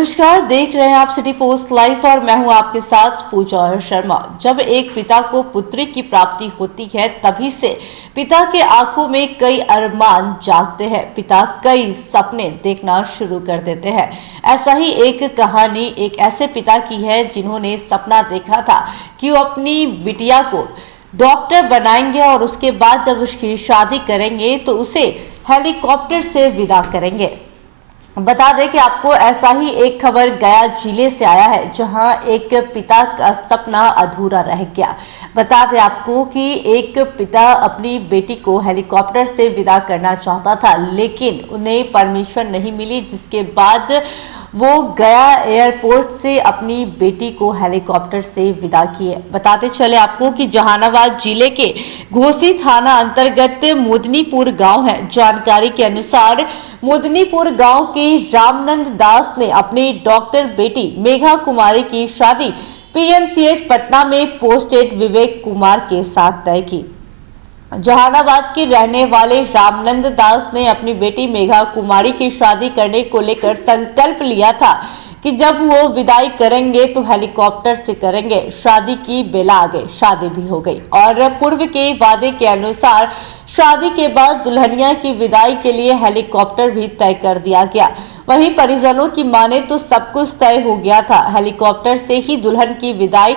नमस्कार, देख रहे हैं आप सिटी पोस्ट लाइव और मैं हूं आपके साथ पूजा शर्मा। जब एक पिता को पुत्री की प्राप्ति होती है तभी से पिता के आंखों में कई अरमान जागते हैं। पिता कई सपने देखना शुरू कर देते हैं। ऐसा ही एक कहानी एक ऐसे पिता की है जिन्होंने सपना देखा था कि वो अपनी बिटिया को डॉक्टर बनाएंगे और उसके बाद जब उसकी शादी करेंगे तो उसे हेलीकॉप्टर से विदा करेंगे। बता दें कि आपको ऐसा ही एक खबर गया जिले से आया है जहां एक पिता का सपना अधूरा रह गया। बता दें आपको कि एक पिता अपनी बेटी को हेलीकॉप्टर से विदा करना चाहता था, लेकिन उन्हें परमिशन नहीं मिली, जिसके बाद वो गया एयरपोर्ट से अपनी बेटी को हेलीकॉप्टर से विदा किए। बताते चले आपको कि जहानाबाद जिले के घोसी थाना अंतर्गत मोदनीपुर गांव है। जानकारी के अनुसार मोदनीपुर गांव के रामनंद दास ने अपनी डॉक्टर बेटी मेघा कुमारी की शादी पीएमसीएच पटना में पोस्टेड विवेक कुमार के साथ तय की। जहानाबाद के रहने वाले रामनंद दास ने अपनी बेटी मेघा कुमारी की शादी करने को लेकर संकल्प लिया था कि जब वो विदाई करेंगे तो हेलीकॉप्टर से करेंगे। शादी की बेला आ गई, शादी भी हो गई और पूर्व के वादे के अनुसार शादी के बाद दुल्हनिया की विदाई के लिए हेलीकॉप्टर भी तय कर दिया गया। वहीं परिजनों की माने तो सब कुछ तय हो गया था। हेलीकॉप्टर से ही दुल्हन की विदाई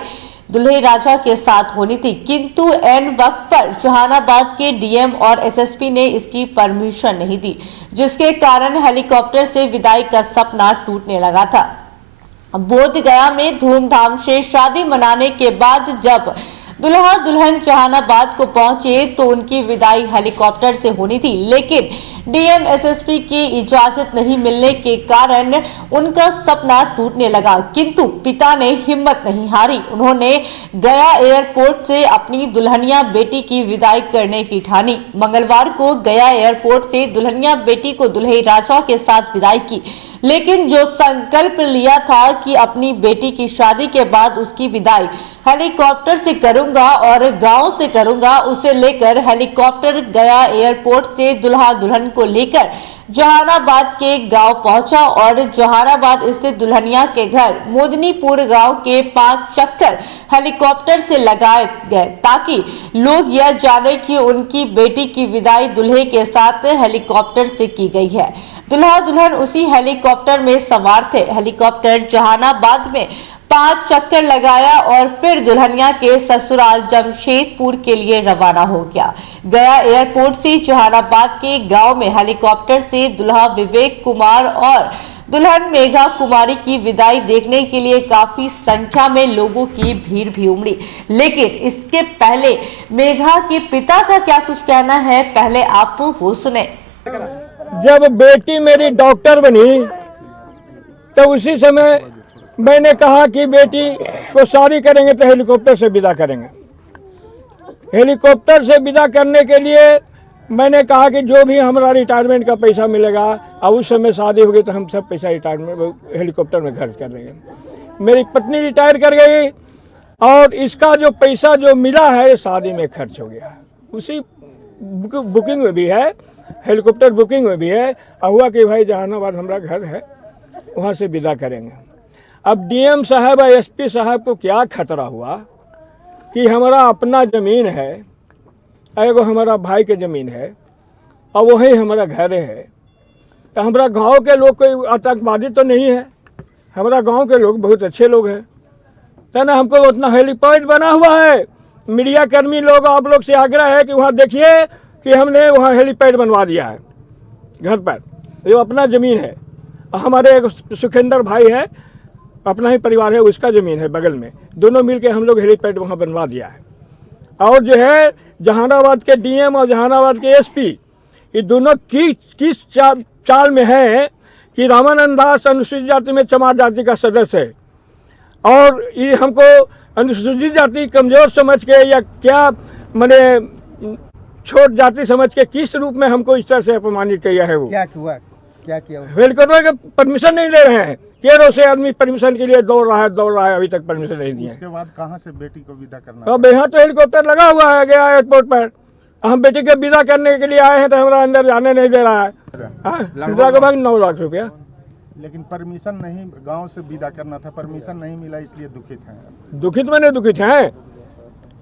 दुल्हे राजा के साथ होनी थी, किंतु एन वक्त पर जहानाबाद के डीएम और एसएसपी ने इसकी परमिशन नहीं दी, जिसके कारण हेलीकॉप्टर से विदाई का सपना टूटने लगा था। बोध गया में धूमधाम से शादी मनाने के बाद जब दुल्हा दुल्हन जहानाबाद को पहुंचे तो उनकी विदाई हेलीकॉप्टर से होनी थी, लेकिन डीएम एसएसपी की इजाजत नहीं मिलने के कारण उनका सपना टूटने लगा। किंतु पिता ने हिम्मत नहीं हारी। उन्होंने गया एयरपोर्ट से अपनी दुल्हनिया बेटी की विदाई करने की ठानी। मंगलवार को गया एयरपोर्ट से दुल्हनिया बेटी को दुल्हे राजा के साथ विदाई की, लेकिन जो संकल्प लिया था कि अपनी बेटी की शादी के बाद उसकी विदाई हेलीकॉप्टर से करूंगा और गांव से करूंगा, उसे लेकर हेलीकॉप्टर गया एयरपोर्ट से दुल्हा दुल्हन को लेकर जहानाबाद के गांव पहुंचा और जहानाबाद स्थित दुल्हनिया के घर मोदनीपुर गांव के 5 चक्कर हेलीकॉप्टर से लगाए गए ताकि लोग यह जाने कि उनकी बेटी की विदाई दुल्हे के साथ हेलीकॉप्टर से की गई है। दुल्हा दुल्हन उसी हेलीकॉप्टर में सवार थे। हेलीकॉप्टर जहानाबाद में 5 चक्कर लगाया और फिर दुल्हनिया के ससुराल जमशेदपुर के लिए रवाना हो गया। गया एयरपोर्ट से जहानाबाद के गांव में हेलीकॉप्टर से दुल्हा विवेक कुमार और दुल्हन मेघा कुमारी की विदाई देखने के लिए काफी संख्या में लोगों की भीड़ भी उमड़ी। लेकिन इसके पहले मेघा के पिता का क्या कुछ कहना है, पहले आप वो सुने। जब बेटी मेरी डॉक्टर बनी तो उसी समय मैंने कहा कि बेटी को शादी करेंगे तो हेलीकॉप्टर से विदा करेंगे। हेलीकॉप्टर से विदा करने के लिए मैंने कहा कि जो भी हमारा रिटायरमेंट का पैसा मिलेगा और उस समय शादी होगी तो हम सब पैसा रिटायरमेंट हेलीकॉप्टर में खर्च कर देंगे। मेरी पत्नी रिटायर कर गई और इसका जो पैसा जो मिला है शादी में खर्च हो गया। उसी बुकिंग में भी है, हेलीकॉप्टर बुकिंग में भी है। हुआ कि भाई जहानाबाद हमारा घर है, वहाँ से विदा करेंगे। अब डीएम साहब और एसपी साहब को क्या खतरा हुआ कि हमारा अपना ज़मीन है, एगो हमारा भाई के ज़मीन है और वही हमारा घर है, तो हमारा गांव के लोग कोई आतंकवादी तो नहीं है। हमारा गांव के लोग बहुत अच्छे लोग हैं, तो ना हमको उतना हेलीपैड बना हुआ है। मीडिया कर्मी लोग आप लोग से आग्रह है कि वहाँ देखिए कि हमने वहाँ हेलीपैड बनवा दिया है घर पर, ये अपना ज़मीन है। हमारे एक सुखेंद्र भाई है, अपना ही परिवार है, उसका ज़मीन है बगल में, दोनों मिलके हम लोग हेलीपैड वहाँ बनवा दिया है। और जो है जहानाबाद के डीएम और जहानाबाद के एसपी, ये दोनों किस चाल में है कि रामानंद दास अनुसूचित जाति में चमार जाति का सदस्य है और ये हमको अनुसूचित जाति कमज़ोर समझ के या क्या मैंने छोट जाति समझ के किस रूप में हमको इस तरह से अपमानित किया है। वो क्या किया हेलीकॉप्टर का परमिशन नहीं ले रहे हैं। केरों से आदमी परमिशन के लिए दौड़ रहा है, अभी तक परमिशन नहीं दिया। उसके बाद कहाँ से बेटी को विदा करना? अब यहाँ तो हेलीकॉप्टर लगा हुआ है गया एयरपोर्ट पर, हम बेटी के विदा करने के लिए आए हैं तो हमारा अंदर जाने नहीं दे रहा है। लगभग 9 लाख रुपया लेकिन परमिशन नहीं, गांव से विदा करना था, परमिशन नहीं मिला, इसलिए दुखित हैं। दुखित मैंने दुखित हैं।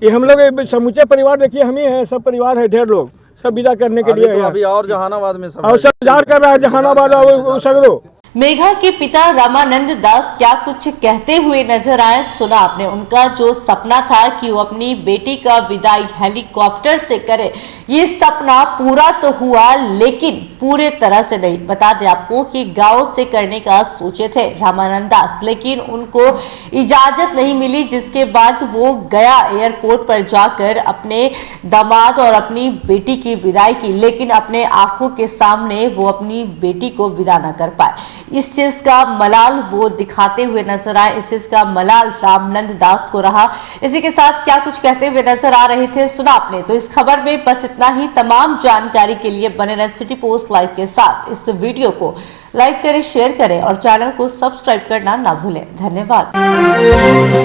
ये हम लोग समूचे परिवार देखिए, हम ही हैं, सब परिवार है, ढेर लोग सब विदा करने के लिए। तो अभी और जहानाबाद में और सब इंतजार कर रहा है, जहानाबाद और सगरो। मेघा के पिता रामानंद दास क्या कुछ कहते हुए नजर आए, सुना आपने। उनका जो सपना था कि वो अपनी बेटी का विदाई हेलीकॉप्टर से करे, ये सपना पूरा तो हुआ लेकिन पूरे तरह से नहीं। बता दें आपको कि गांव से करने का सोचे थे रामानंद दास, लेकिन उनको इजाजत नहीं मिली, जिसके बाद वो गया एयरपोर्ट पर जाकर अपने दामाद और अपनी बेटी की विदाई की, लेकिन अपने आंखों के सामने वो अपनी बेटी को विदा न कर पाए। इस चीज का मलाल वो दिखाते हुए नजर आए, इस चीज का मलाल रामानंद दास को रहा। इसी के साथ क्या कुछ कहते हुए नजर आ रहे थे, सुना आपने। तो इस खबर में बस इतना ही। तमाम जानकारी के लिए बने रहें सिटी पोस्ट लाइव के साथ। इस वीडियो को लाइक करें, शेयर करें और चैनल को सब्सक्राइब करना ना भूलें। धन्यवाद।